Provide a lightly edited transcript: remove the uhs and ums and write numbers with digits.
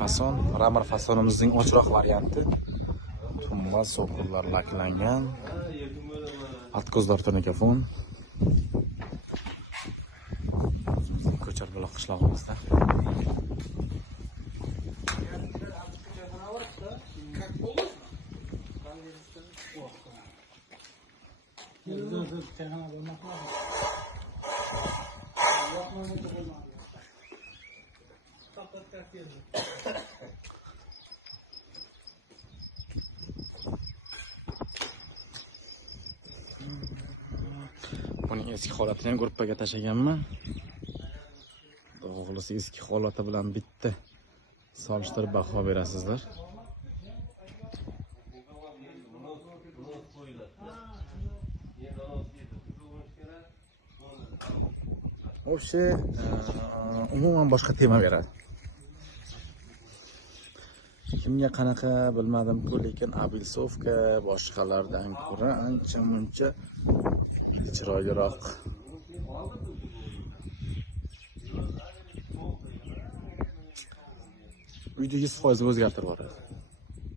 fason. Ramar fasonimizning ochroq varianti. Tumba so'qillar laklangan. Atkozlar tonekafon. Ko'char-buloq qishlog'imizda. Buning eski holatini ham gruppaga tashlaganman. Xo'lasa eski holati bilan bitta solishtirib baho berasizlar. O'sha umuman boshqa tema beradi. Kimga qanaqa bilmadim-ku, lekin Abilsovka boshqalardan ko'ra ancha-muncha chiroyliroq. Uyda 100% o'zgartirib boradi.